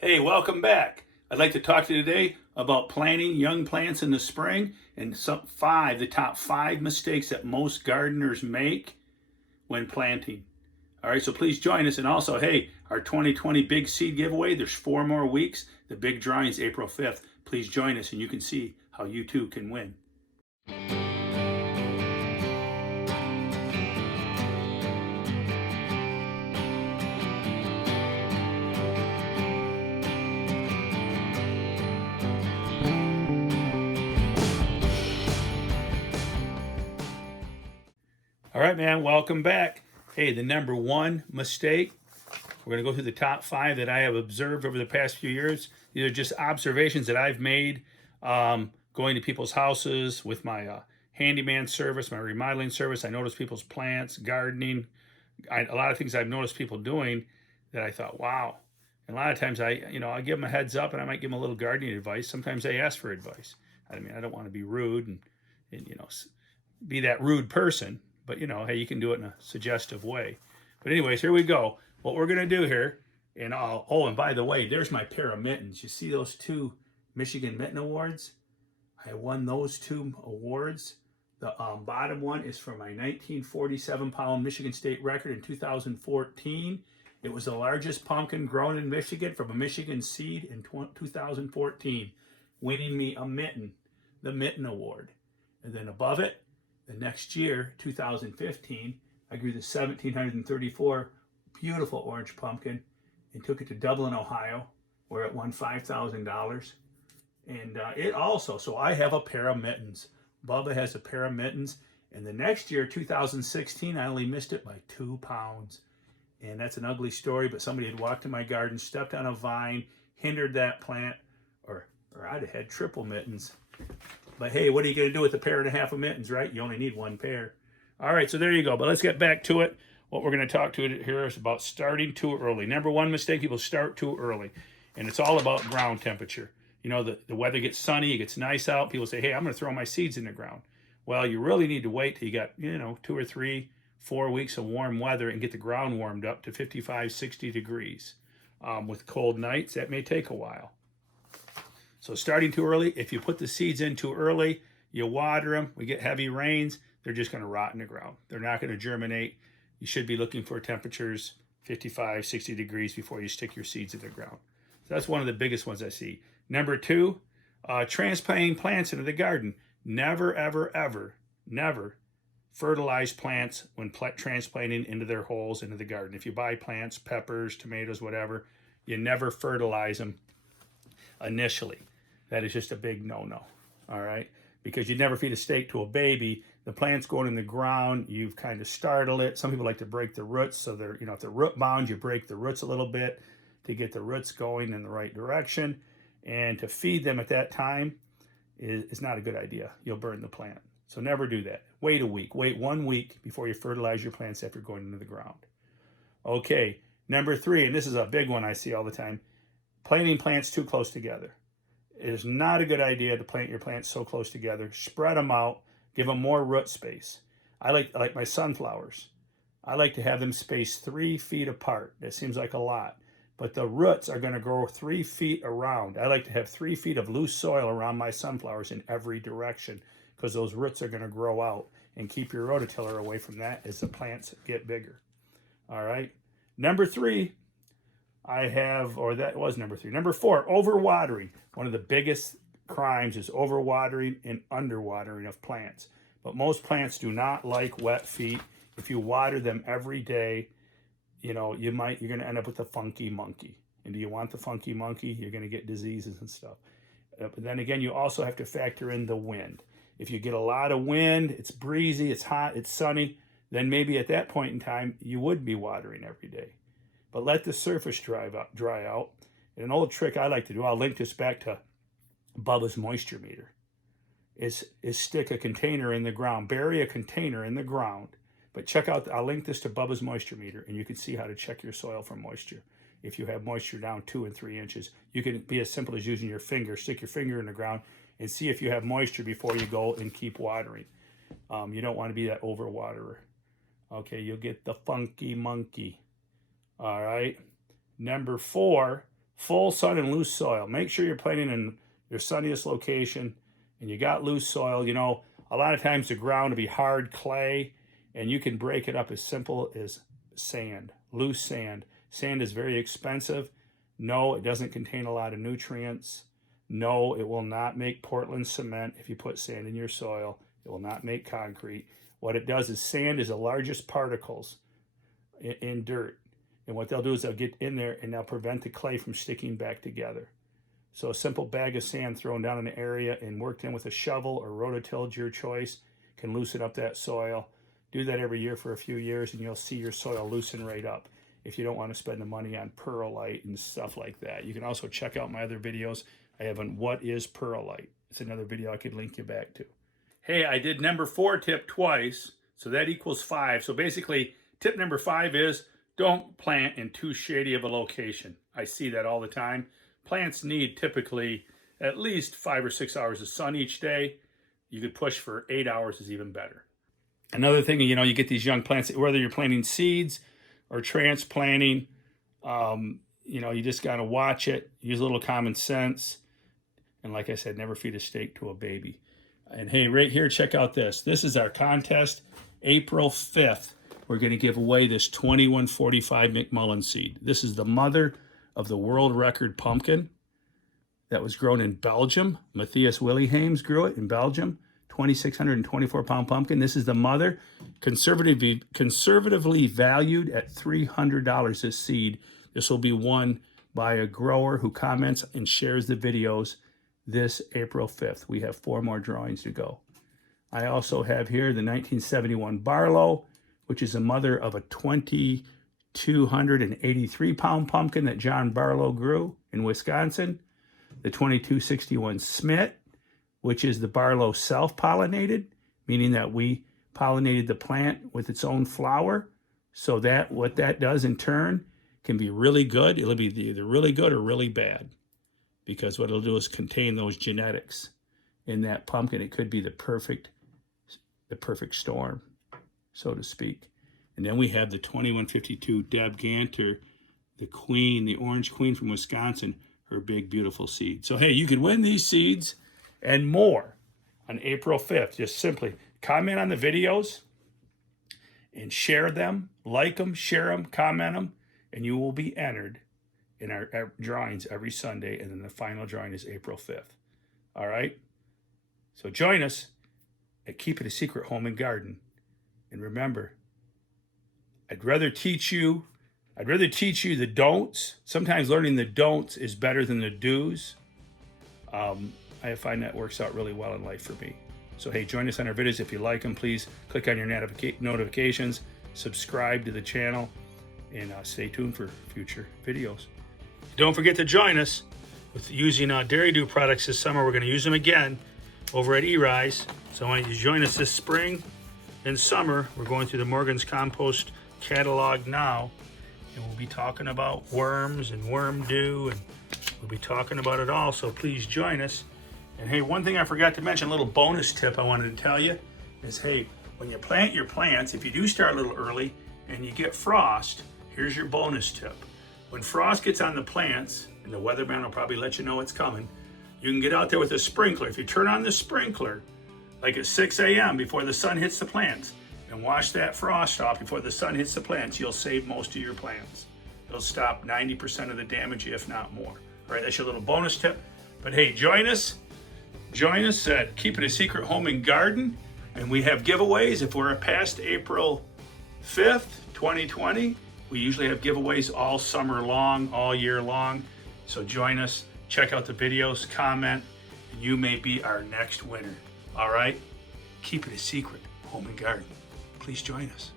Hey, welcome back. I'd like to talk to you today about planting young plants in the spring and the top five mistakes that most gardeners make when planting. All right, so please join us. And also, hey, our 2020 big seed giveaway, there's 4 more weeks. The big drawing is April 5th. Please join us and you can see how you too can win. All right, man, welcome back. Hey, the number one mistake, we're going to go through the top five that I have observed over the past few years. These are just observations that I've made going to people's houses with my handyman service, my remodeling service. I notice people's plants, gardening, a lot of things I've noticed people doing that I thought, wow. And a lot of times I give them a heads up and I might give them a little gardening advice. Sometimes they ask for advice. I mean, I don't want to be rude and be that rude person, but hey, you can do it in a suggestive way. But anyways, here we go. What we're gonna do here, and and by the way, there's my pair of mittens. You see those two Michigan Mitten Awards? I won those two awards. The bottom one is for my 1947 pound Michigan State record in 2014. It was the largest pumpkin grown in Michigan from a Michigan seed in 2014, winning me a mitten, the Mitten Award. And then above it, the next year, 2015, I grew the 1734 beautiful orange pumpkin and took it to Dublin, Ohio, where it won $5,000. And it also, so I have a pair of mittens. Bubba has a pair of mittens. And the next year, 2016, I only missed it by 2 pounds. And that's an ugly story, but somebody had walked in my garden, stepped on a vine, hindered that plant, or I'd have had triple mittens. But hey, what are you going to do with a pair and a half of mittens, right? You only need one pair. All right, so there you go. But let's get back to it. What we're going to talk to here is about starting too early. Number one mistake, people start too early. And it's all about ground temperature. You know, the weather gets sunny, it gets nice out. People say, hey, I'm going to throw my seeds in the ground. Well, you really need to wait till you got, 2 or 3, 4 weeks of warm weather and get the ground warmed up to 55, 60 degrees. With cold nights, that may take a while. So starting too early, if you put the seeds in too early, you water them, we get heavy rains, they're just going to rot in the ground. They're not going to germinate. You should be looking for temperatures 55, 60 degrees before you stick your seeds in the ground. So that's one of the biggest ones I see. Number two, transplanting plants into the garden. Never, ever, ever, never fertilize plants when transplanting into their holes into the garden. If you buy plants, peppers, tomatoes, whatever, you never fertilize them initially. That is just a big no-no, all right? Because you never feed a steak to a baby. The plant's going in the ground, you've kind of startled it. Some people like to break the roots, so they're, if they're root bound, you break the roots a little bit to get the roots going in the right direction. And to feed them at that time is not a good idea. You'll burn the plant. So never do that. Wait a week. Wait 1 week before you fertilize your plants after going into the ground. Okay, number three, and this is a big one I see all the time, planting plants too close together. It is not a good idea to plant your plants so close together. Spread them out. Give them more root space. I like my sunflowers. I like to have them spaced 3 feet apart. That seems like a lot. But the roots are going to grow 3 feet around. I like to have 3 feet of loose soil around my sunflowers in every direction because those roots are going to grow out and keep your rototiller away from that as the plants get bigger. All right. Number three, number three. Number four, overwatering. One of the biggest crimes is overwatering and underwatering of plants. But most plants do not like wet feet. If you water them every day, you're going to end up with a funky monkey. And do you want the funky monkey? You're going to get diseases and stuff. But then again, you also have to factor in the wind. If you get a lot of wind, it's breezy, it's hot, it's sunny, then maybe at that point in time, you would be watering every day. But let the surface dry out. And an old trick I like to do, I'll link this back to Bubba's moisture meter, is stick a container in the ground, bury a container in the ground. But check out, I'll link this to Bubba's moisture meter, and you can see how to check your soil for moisture. If you have moisture down 2 and 3 inches, you can be as simple as using your finger, stick your finger in the ground and see if you have moisture before you go and keep watering. You don't want to be that overwaterer. Okay, you'll get the funky monkey. All right. Number four, full sun and loose soil. Make sure you're planting in your sunniest location and you got loose soil. You know, a lot of times the ground will be hard clay and you can break it up as simple as sand, loose sand. Sand is very expensive. No, it doesn't contain a lot of nutrients. No, it will not make Portland cement if you put sand in your soil. It will not make concrete. What it does is sand is the largest particles in dirt. And what they'll do is they'll get in there and they'll prevent the clay from sticking back together. So a simple bag of sand thrown down in an area and worked in with a shovel or rototillage, your choice, can loosen up that soil. Do that every year for a few years and you'll see your soil loosen right up. If you don't want to spend the money on perlite and stuff like that. You can also check out my other videos. I have on what is perlite. It's another video I could link you back to. Hey, I did number 4 tip twice, so that equals 5. So basically, tip number 5 is don't plant in too shady of a location. I see that all the time. Plants need typically at least 5 or 6 hours of sun each day. You could push for 8 hours is even better. Another thing, you know, you get these young plants, whether you're planting seeds or transplanting, you know, you just got to watch it, use a little common sense. And like I said, never feed a steak to a baby. And hey, right here, check out this. This is our contest, April 5th. We're going to give away this 2145 McMullen seed. This is the mother of the world record pumpkin that was grown in Belgium. Matthias Willihames grew it in Belgium. 2,624 pound pumpkin. This is the mother, conservatively valued at $300 this seed. This will be won by a grower who comments and shares the videos this April 5th. We have 4 more drawings to go. I also have here the 1971 Barlow, which is a mother of a 2,283 pound pumpkin that John Barlow grew in Wisconsin. The 2261 Smith, which is the Barlow self-pollinated, meaning that we pollinated the plant with its own flower. So that what that does in turn can be really good. It'll be either really good or really bad, because what it'll do is contain those genetics in that pumpkin. It could be the perfect storm, so to speak. And then we have the 2152 Deb Ganter, the queen, the orange queen from Wisconsin, her big, beautiful seed. So, hey, you can win these seeds and more on April 5th. Just simply comment on the videos and share them, like them, share them, comment them, and you will be entered in our drawings every Sunday, and then the final drawing is April 5th. All right? So join us at Keep It a Secret Home and Garden. And remember, I'd rather teach you the don'ts. Sometimes learning the don'ts is better than the do's. I find that works out really well in life for me. So hey, join us on our videos. If you like them, please click on your notifications, subscribe to the channel, and stay tuned for future videos. Don't forget to join us with using Dairy Dew products this summer. We're going to use them again over at eRise. So I want you to join us this spring and summer. We're going through the Morgan's Compost catalog now, and we'll be talking about worms and worm dew, and we'll be talking about it all. So please join us. And hey, one thing I forgot to mention, a little bonus tip I wanted to tell you is, hey, when you plant your plants, if you do start a little early and you get frost, here's your bonus tip. When frost gets on the plants, and the weatherman will probably let you know it's coming, you can get out there with a sprinkler. If you turn on the sprinkler, like at 6 a.m. before the sun hits the plants, and wash that frost off before the sun hits the plants, you'll save most of your plants. It'll stop 90% of the damage, if not more. All right, that's your little bonus tip. But hey, join us at Keep It a Secret Home and Garden, and we have giveaways. If we're past April 5th, 2020, we usually have giveaways all summer long, all year long. So join us, check out the videos, comment, and you may be our next winner. All right? Keep it a secret, Home and Garden. Please join us.